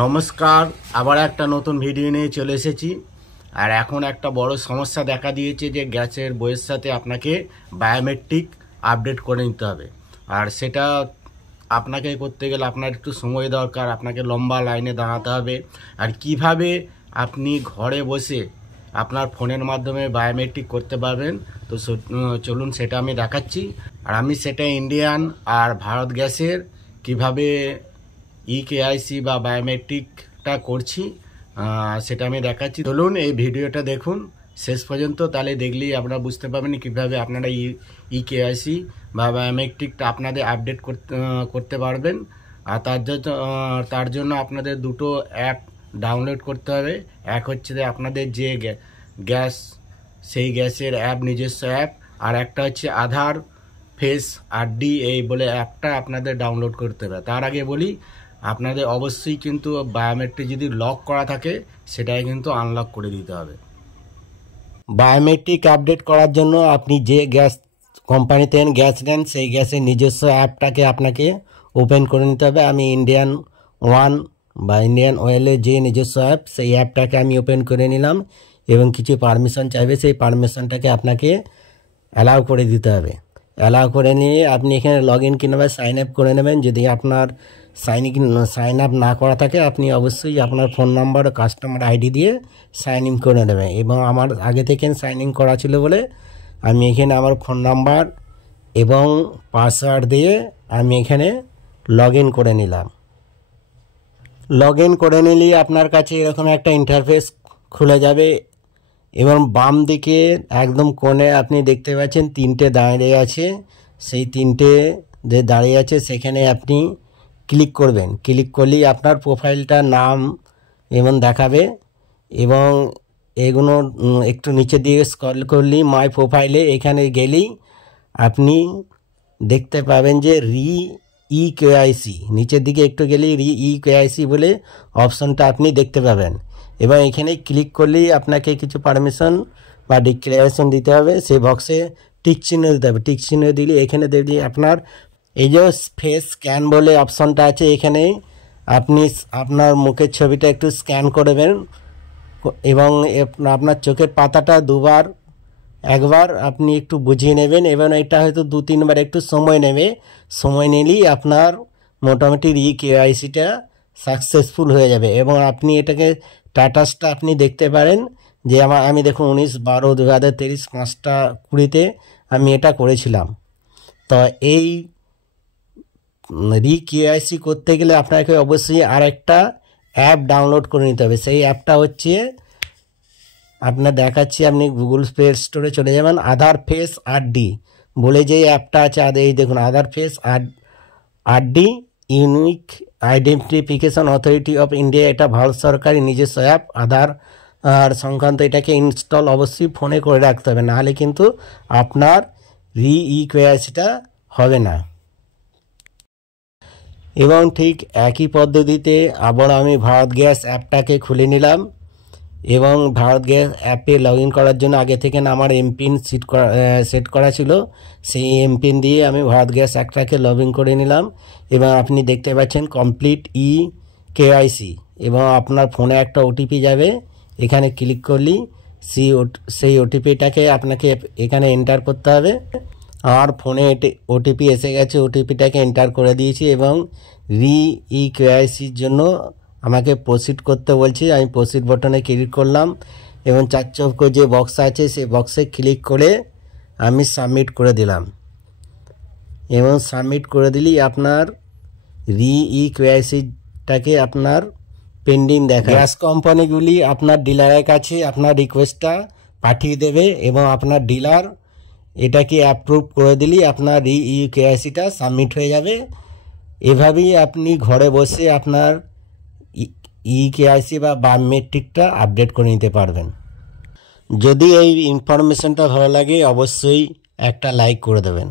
নমস্কার, আবার একটা নতুন ভিডিও নিয়ে চলে এসেছি। আর এখন একটা বড় সমস্যা দেখা দিয়েছে যে গ্যাসের বইয়ের সাথে আপনাকে বায়োমেট্রিক আপডেট করে নিতে হবে। আর সেটা আপনাকে করতে গেলে আপনার একটু সময় দরকার, আপনাকে লম্বা লাইনে দাঁড়াতে হবে। আর কিভাবে আপনি ঘরে বসে আপনার ফোনের মাধ্যমে বায়োমেট্রিক করতে পারবেন, তো চলুন সেটা আমি দেখাচ্ছি। আর আমি সেটা ইন্ডিয়ান আর ভারত গ্যাসের কিভাবে ইকেআইসি বা বায়োমেট্রিকটা করছি সেটা আমি দেখাচ্ছি। চলুন এই ভিডিওটা দেখুন শেষ পর্যন্ত, তাহলে দেখলেই আপনারা বুঝতে পারবেন কীভাবে আপনারা ইকেআইসি বা বায়োমেট্রিকটা আপনাদের আপডেট করতে পারবেন। আর তার জন্য আপনাদের দুটো অ্যাপ ডাউনলোড করতে হবে। এক হচ্ছে যে আপনাদের যে গ্যাস, সেই গ্যাসের অ্যাপ, নিজস্ব অ্যাপ। আর একটা হচ্ছে আধার ফেস আরডি এই বলে অ্যাপটা আপনাদের ডাউনলোড করতে হবে। তার আগে বলি, আপনাদের অবশ্যই কিন্তু বায়োমেট্রিক যদি লক করা থাকে সেটাই কিন্তু আনলক করে দিতে হবে। বায়োমেট্রিক আপডেট করার জন্য আপনি যে গ্যাস কোম্পানিতে গ্যাস নেন সেই গ্যাসের নিজস্ব অ্যাপটাকে আপনাকে ওপেন করে নিতে হবে। আমি ইন্ডিয়ান ওয়ান বা ইন্ডিয়ান অয়েলের যে নিজস্ব অ্যাপ, সেই অ্যাপটাকে আমি ওপেন করে নিলাম এবং কিছু পারমিশন চাইবে, সেই পারমিশনটাকে আপনাকে অ্যালাউ করে দিতে হবে। অ্যালাউ করে নিয়ে আপনি এখানে লগ ইন কিংবা সাইন আপ করে নেবেন। যদি আপনার সাইন আপ না করা থাকে আপনি অবশ্যই আপনার ফোন নাম্বার ও কাস্টমার আইডি দিয়ে সাইন ইন করে নেবেন। এবং আমার আগে থেকে সাইন ইন করা ছিল বলে আমি এখানে আমার ফোন নাম্বার এবং পাসওয়ার্ড দিয়ে আমি এখানে লগ ইন করে নিলাম। লগ ইন করে নিলে আপনার কাছে এরকম একটা ইন্টারফেস খুলে যাবে এবং বাম দিকে একদম কোণে আপনি দেখতে পাচ্ছেন তিনটে দাঁড়িয়ে আছে। সেই তিনটে যে দাঁড়িয়ে আছে সেখানে আপনি ক্লিক করবেন। ক্লিক করলেই আপনার প্রোফাইলটার নাম এবং দেখাবে এবং এগুলো একটু নিচে দিয়ে স্ক্রল করলেই মাই প্রোফাইলে এখানে গেলেই আপনি দেখতে পাবেন যে ইকেআইসি, নিচের দিকে একটু গেলেই ইকেআইসি বলে অপশনটা আপনি দেখতে পাবেন। এবং এখানে ক্লিক করলেই আপনাকে কিছু পারমিশন বা ডিক্লারেশন দিতে হবে। সেই বক্সে টিক চিহ্ন দিতে হবে। টিক চিহ্ন দিলে এখানে দেখলে আপনার এই যে ফেস স্ক্যান বলে অপশনটা আছে, এখানে আপনি আপনার মুখের ছবিটা একটু স্ক্যান করবেন এবং আপনার চোখের পাতাটা একবার আপনি একটু বুঝিয়ে নেবেন। এবং এটা হয়তো 2-3 বার একটু সময় নেবে। সময় নিলেই আপনার মোটামুটি ইকেআইসিটা সাকসেসফুল হয়ে যাবে। এবং আপনি এটাকে স্ট্যাটাসটা আপনি দেখতে পারেন যে আমি দেখুন 19/12/2023 5টা 20-তে আমি এটা করেছিলাম। তো এই ইকেআইসি করতে গেলে আপনাকে অবশ্যই আরেকটা অ্যাপ ডাউনলোড করে নিতে হবে। সেই অ্যাপটা হচ্ছে আপনার দেখাচ্ছি, আপনি গুগল প্লে স্টোরে চলে যাবেন, আধার ফেস আরডি বলে যে অ্যাপটা আছে। এই দেখুন, Aadhaar face RD unique identification authority of India, এটা ভারত সরকারি নিজস্ব অ্যাপ। আধার সংক্রান্ত এটাকে ইনস্টল অবশ্যই ফোনে করে রাখতে হবে, নাহলে কিন্তু আপনার ইকেআইসিটা হবে না। এবং ঠিক একই পদ্ধতিতে আবার আমি ভারত গ্যাস অ্যাপটাকে খুলে নিলাম এবং ভারত গ্যাস অ্যাপে লগ ইন করার জন্য আগে থেকে আমার এমপিন সেট করা ছিল, সেই এমপিন দিয়ে আমি ভারত গ্যাস অ্যাপটাকে লগ ইন করে নিলাম। এবং আপনি দেখতে পাচ্ছেন কমপ্লিট ইকেআইসি এবং আপনার ফোনে একটা ওটিপি যাবে। এখানে ক্লিক করলেই সেই ওটিপিটাকে আপনাকে এখানে এন্টার করতে হবে। আমার ফোনে ওটিপি এসে গেছে, ওটিপিটাকে এন্টার করে দিয়েছি এবং ইকেআইসির জন্য আমাকে প্রসিড করতে বলছি। আমি প্রসিড বাটনে ক্লিক করলাম এবং 4 চৌকো যে বক্স আছে সেই বক্সে ক্লিক করে আমি সাবমিট করে দিলাম। এবং সাবমিট করে দিলেই আপনার ইকেআইসিটাকে আপনার পেন্ডিং দেখা। গ্যাস কোম্পানিগুলি আপনার ডিলারের কাছে আপনার রিকোয়েস্টটা পাঠিয়ে দেবে এবং আপনার ডিলার এটাকে অ্যাপ্রুভ করে দিলেই আপনার ইকেআইসিটা সাবমিট হয়ে যাবে। এভাবেই আপনি ঘরে বসে আপনার ইকেআইসি বা বায়োমেট্রিকটা আপডেট করে নিতে পারবেন। যদি এই ইনফরমেশনটা ভালো লাগে অবশ্যই একটা লাইক করে দেবেন।